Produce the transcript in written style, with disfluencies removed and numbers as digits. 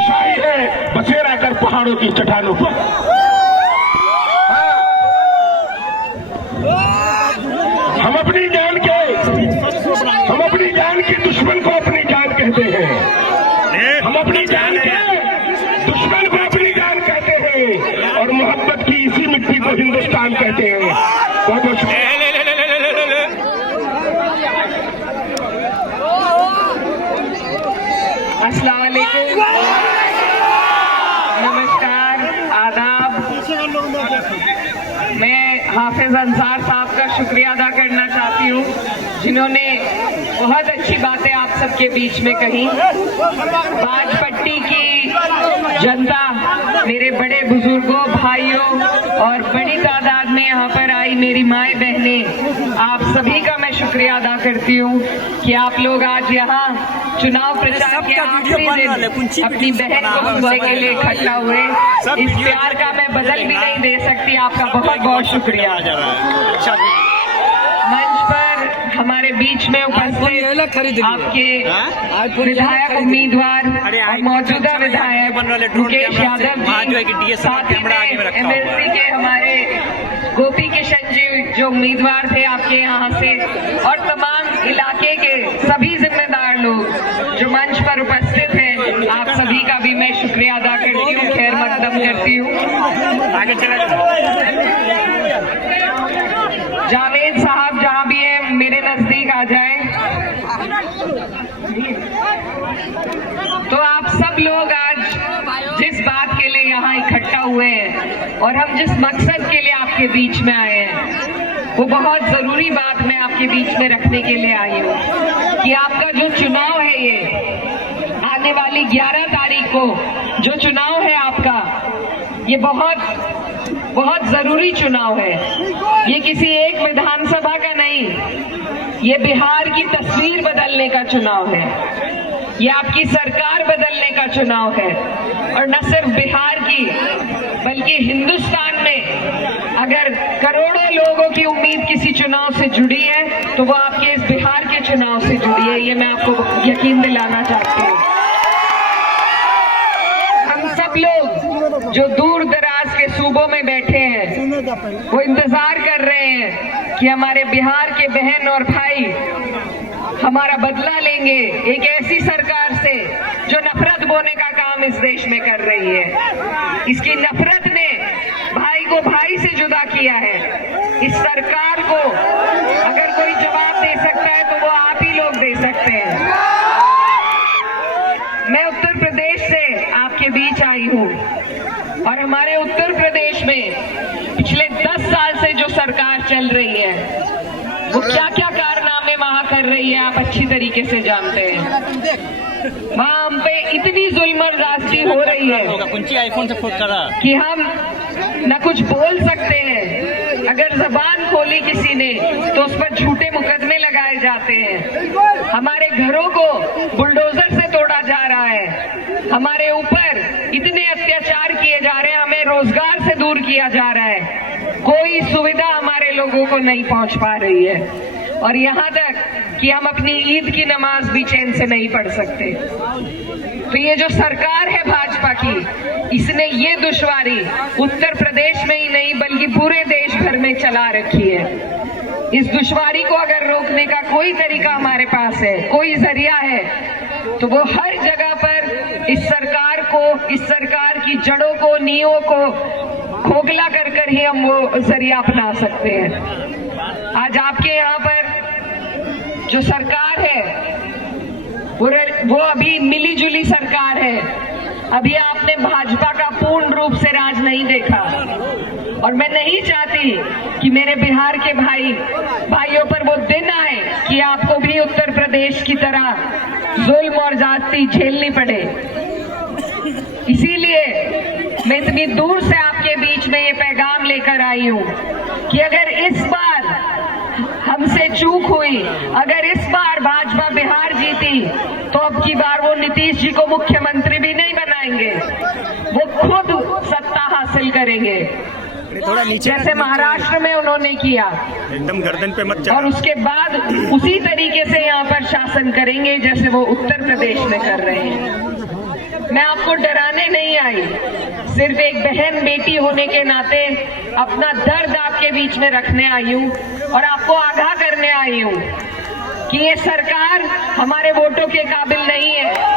शाही है बसेरा कर पहाड़ों की चट्टानों पर। हम अपनी जान के दुश्मन को अपनी जान कहते हैं। हम अपनी जान के दुश्मन को अपनी जान कहते हैं और मोहब्बत की इसी मिट्टी को हिंदुस्तान कहते हैं। बहुत बहुत शुक्रिया। अस्सलाम वालेकुम, नमस्कार, आदाब। मैं हाफिज अंसार साहब का शुक्रिया अदा करना चाहती हूँ जिन्होंने बहुत अच्छी बातें आप सबके बीच में कही। बाजपट्टी की जनता, मेरे बड़े बुजुर्गों, भाइयों और बड़ी तादाद में यहाँ पर आई मेरी माएँ बहनें, आप सभी का मैं शुक्रिया अदा करती हूँ कि आप लोग आज यहाँ चुनाव प्रचार के आखिरी दिन अपनी बहन को सुनने के लिए इकट्ठा हुए। इस प्यार का मैं बदल भी नहीं दे सकती। आपका बहुत बहुत शुक्रिया। मंच पर हमारे बीच में उपस्थित आपके विधायक उम्मीदवार और मौजूदा विधायक मुकेश यादव जी, साथ ही में MLC के हमारे गोपी किशन जी जो उम्मीदवार थे आपके यहाँ से, और तमाम इलाके के सभी जिम्मेदार लोग जो मंच पर उपस्थित हैं, आप सभी का भी मैं शुक्रिया अदा करती हूँ, खैर मकदम करती हूँ। जावेद साहब जहाँ भी है मेरे नजदीक आ जाएं। तो आप सब लोग आज जिस बात के लिए यहाँ इकट्ठा हुए हैं और हम जिस मकसद के लिए आपके बीच में आए हैं, वो बहुत जरूरी बात मैं आपके बीच में रखने के लिए आई हूँ कि आपका जो चुनाव है, ये आने वाली 11 तारीख को जो चुनाव है आपका, ये बहुत जरूरी चुनाव है। ये किसी एक विधानसभा का नहीं, ये बिहार की तस्वीर बदलने का चुनाव है, ये आपकी सरकार बदलने का चुनाव है। और न सिर्फ बिहार की बल्कि हिंदुस्तान में अगर करोड़ों लोगों की उम्मीद किसी चुनाव से जुड़ी है तो वो आपके इस बिहार के चुनाव से जुड़ी है, ये मैं आपको यकीन दिलाना चाहती हूँ। हम सब लोग जो दूर दराज के सूबों में बैठे हैं वो इंतजार कर रहे हैं कि हमारे बिहार के बहन और भाई हमारा बदला लेंगे एक ऐसी सरकार से जो नफरत बोने का काम इस देश में कर रही है। इसकी नफरत ने भाई को भाई से जुदा किया है। इस सरकार को अगर कोई जवाब दे सकता है तो वो आप ही लोग दे सकते हैं। मैं उत्तर प्रदेश से आपके बीच आई हूँ और हमारे उत्तर प्रदेश में पिछले 10 साल से जो सरकार चल रही है वो क्या क्या कारनामे वहाँ कर रही है आप अच्छी तरीके से जानते हैं। वहाँ हम पे इतनी जुल्मबर्दाश्ती हो रही है कि हम न कुछ बोल सकते हैं। अगर जबान खोली किसी ने तो उस पर झूठे मुकदमे लगाए जाते हैं। हमारे घरों को बुलडोजर से तोड़ा जा रहा है। हमारे ऊपर इतने अत्याचार किए जा रहे हैं, हमें रोजगार से दूर किया जा रहा है। कोई सुविधा हमारे लोगों को नहीं पहुंच पा रही है और यहाँ तक कि हम अपनी ईद की नमाज भी चैन से नहीं पढ़ सकते। तो ये जो सरकार है भाजपा की, इसने ये दुश्वारी उत्तर प्रदेश में ही नहीं बल्कि पूरे देश भर में चला रखी है। इस दुश्वारी को अगर रोकने का कोई तरीका हमारे पास है, कोई जरिया है, तो वो हर जगह पर इस सरकार को, इस सरकार की जड़ों को, नींवों को खोखला कर ही हम वो जरिया अपना सकते हैं। आज आपके यहाँ पर जो सरकार है वो अभी मिली जुली सरकार है। अभी आपने भाजपा का पूर्ण रूप से राज नहीं देखा और मैं नहीं चाहती कि मेरे बिहार के भाइयों पर वो दिन आए कि आपको भी उत्तर प्रदेश की तरह जुल्म और जाति झेलनी पड़े। इसीलिए मैं इतनी दूर से आपके बीच में ये पैगाम लेकर आई हूँ कि अगर इस बार हमसे चूक हुई, अगर इस बार भाजपा बिहार जीती तो अब की बार वो नीतीश जी को मुख्यमंत्री भी नहीं बनाएंगे, वो खुद सत्ता हासिल करेंगे थोड़ा नीचे जैसे महाराष्ट्र में उन्होंने किया। एकदम गर्दन पे मत और उसके बाद उसी तरीके से यहाँ पर शासन करेंगे जैसे वो उत्तर प्रदेश में कर रहे हैं। मैं आपको डराने नहीं आई, सिर्फ एक बहन बेटी होने के नाते अपना दर्द आपके बीच में रखने आई हूँ और आपको आगाह करने आई हूँ कि ये सरकार हमारे वोटों के काबिल नहीं है।